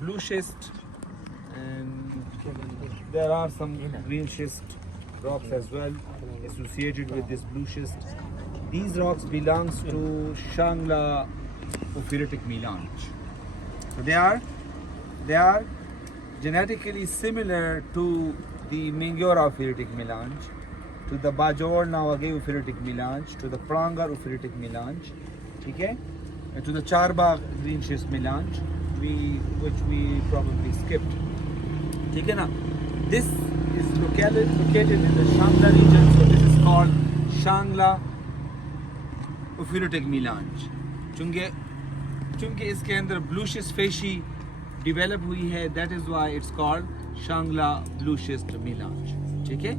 blue schist, and there are some green schist rocks as well associated with this blue schist. These rocks belongs to Shangla ophiolitic melange. So they are genetically similar to the Mingora ophiolitic melange, to the Bajor Nawage ophiolitic melange, to the Prangar ophiolitic melange, okay, and to the Charbagh green schist melange, which we probably skipped. Okay, now this is located in the Shangla region, so this is called Shangla ophiolitic melange. चूंकि इसके अंदर blue शिस्ट facie develop हुई है, that is why it's called Shangla blue शिस्ट melange. ठीक है,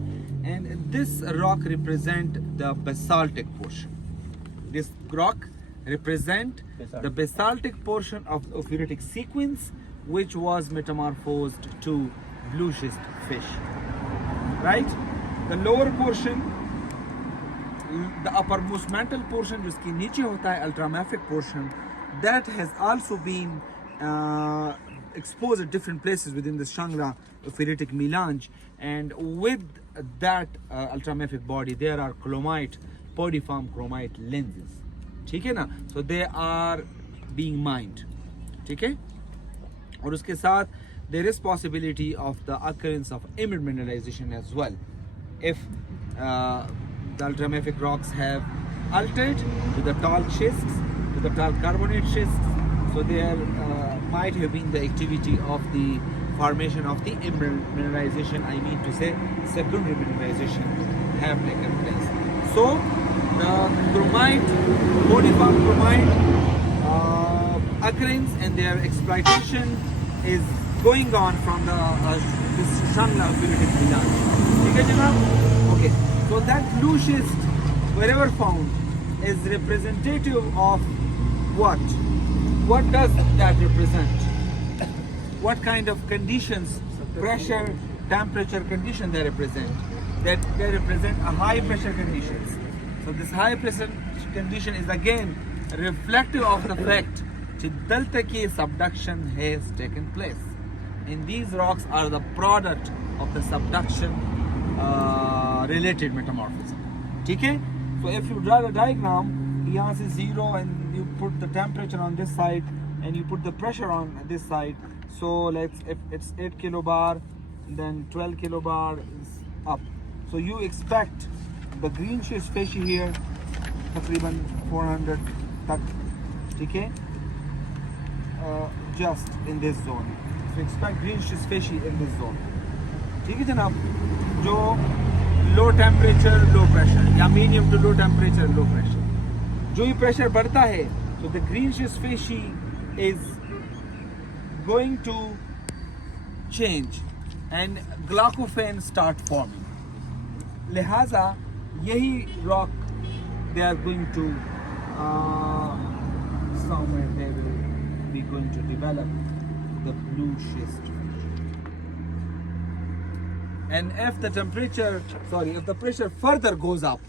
and this rock represent the basaltic portion. This rock represent the basaltic portion of the ophiolitic sequence, which was metamorphosed to blue schist fish. Right? The lower portion, the uppermost mantle portion, जिसके नीचे होता है ultramafic portion, that has also been exposed at different places within the Shangla ophiolitic melange, and with that ultramafic body there are chromite, podiform chromite lenses. ठीक है ना, so they are being mined. ठीक है, और उसके साथ there is possibility of the occurrence of image mineralization as well if the ultramafic rocks have altered to the tall schists, to the tall carbonate schists. So there might have been the activity of the formation of the mineralization, I mean to say secondary mineralization have taken place. So the chromite, podiform chromite occurrence and their exploitation is going on from the this Shangla ophiolitic melange. Okay, Janab? Okay. So that blue schist, wherever found, is representative of what? What does that represent? What kind of conditions, pressure, temperature condition they represent? That they represent a high pressure conditions. So this high pressure condition is again reflective of the fact that delta K subduction has taken place. And these rocks are the product of the subduction related metamorphism. Okay? So if you draw the diagram, यहाँ से 0 and you put the temperature on this side and you put the pressure on this side. So if it's 8 kilobar, then 12 kilobar is up. So you expect the green schist fascia here, तकरीबन 400 तक, ठीक है? Just in this zone. So expect green schist fascia in this zone. ठीक है जनाब? जो low temperature, low pressure, या medium to low temperature, low pressure. जो ही pressure बढ़ता है, so the green schist fascia is going to change and glaucophane start forming. लिहाजा यही rock they are going to somewhere they will be going to develop the blue schist. And if the temperature, if the pressure further goes up,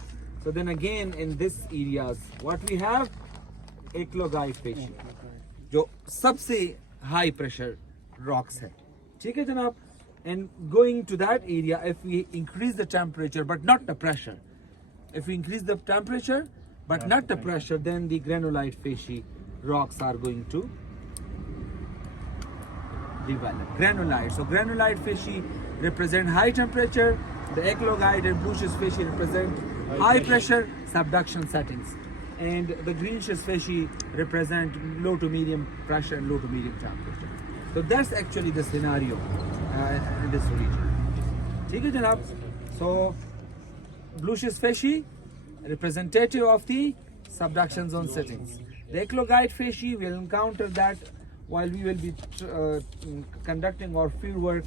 so then again in this areas what we have, eclogite fascia, जो सबसे high pressure rocks है, ठीक है जनाब? And going to that area, if we increase the temperature but not the pressure, if we increase the temperature but not the pressure, then the granulite fascia rocks are going to develop. Granulite. So granulite fascia represent high temperature, the eclogite and blue schist fascia represent high pressure subduction settings, and the green schist fascia represent low to medium pressure and low to medium temperature. So that's actually the scenario in this region. ठीक है जनाब? So blue schist fascia representative of the subduction zone settings. The eclogite fascia will encounter that while we will be conducting our field work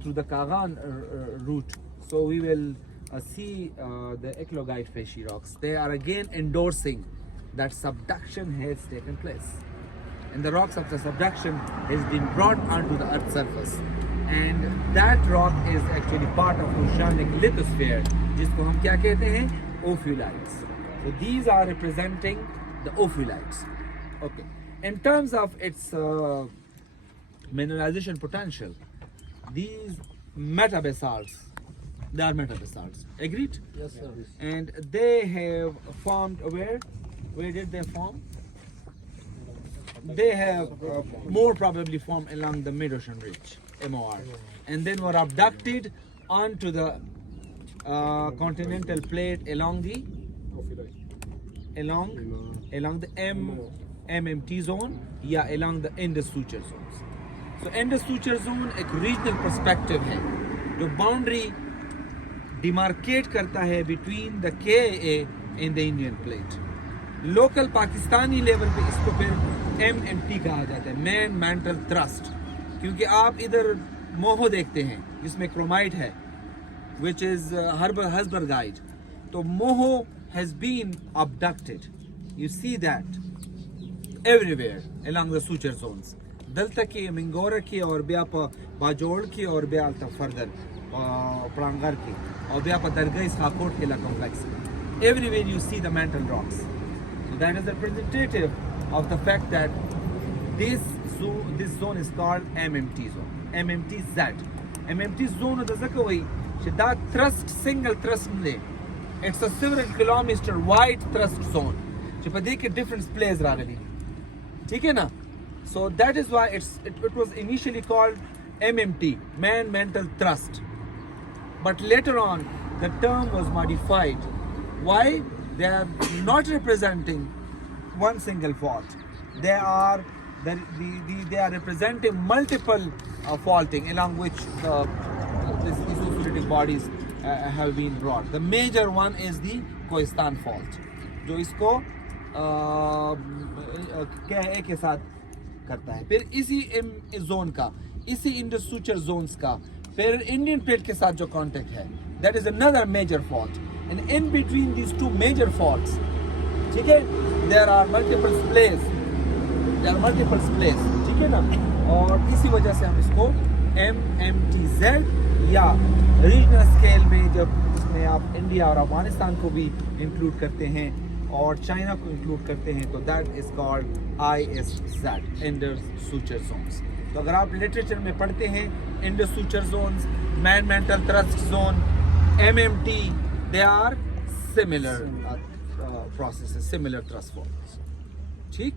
through the Kagan route. So we will see the eclogite fascia rocks. They are again endorsing that subduction has taken place, and the rocks after subduction has been brought onto the earth's surface, and that rock is actually part of oceanic lithosphere, जिसको हम क्या कहते हैं? Ophiolites. So these are representing the ophiolites. Okay. In terms of its mineralization potential. These metabasalts, they are metabasalts. Agreed? Yes, sir. And they have formed where? Where did they form? They have more probably formed along the mid-ocean ridge, MOR, and then were abducted onto the continental plate along the MMT zone, yeah, along the Indus suture zones. So Indus suture zone एक regional perspective है जो boundary demarcate करता है between the KA and the Indian plate. Local Pakistani level पे इसको फिर MMT कहा जाता है, man mantle thrust, क्योंकि आप इधर मोहो देखते हैं जिसमें क्रोमाइट है, which is Hasbergite. तो मोहो has been abducted. You see that everywhere along the suture zones. Dalta ki, Mingora ki, और ब्यापा बाजोड़ की, और ब्यालता further प्रांगर की, और ब्यापा दरगाह इसहाकोट किला complex. Everywhere you see the mantle rocks. So that is representative of the fact that this zone is called MMT zone. MMTZ. MMT zone of the Zakawai. That thrust, single thrust, it's a several kilometer wide thrust zone. Different places really. Okay, so that is why it was initially called MMT, man mantle thrust. But later on, the term was modified. Why? They are not representing one single fault. They are representing multiple faulting along which these associated bodies have been brought. The major one is the Khoistan fault, जो इसको KA के साथ करता है. फिर इसी zone का, इसी इंडस सुचर जोन्स का, फिर इंडियन प्लेट के साथ जो कांटेक्ट है, that is another major fault. And in between these two major faults, ठीक है, there are multiple splays. ठीक है ना, और इसी वजह से हम इसको MMTZ या रीजनल स्केल में, जब इसमें आप इंडिया और अफगानिस्तान को भी इंक्लूड करते हैं और चाइना को इंक्लूड करते हैं, तो that is called ISZ, Indus suture zones. तो अगर आप लिटरेचर में पढ़ते हैं Indus suture zones, main mantle thrust zone, MMT, they are similar processes, similar thrust forms. ठीक.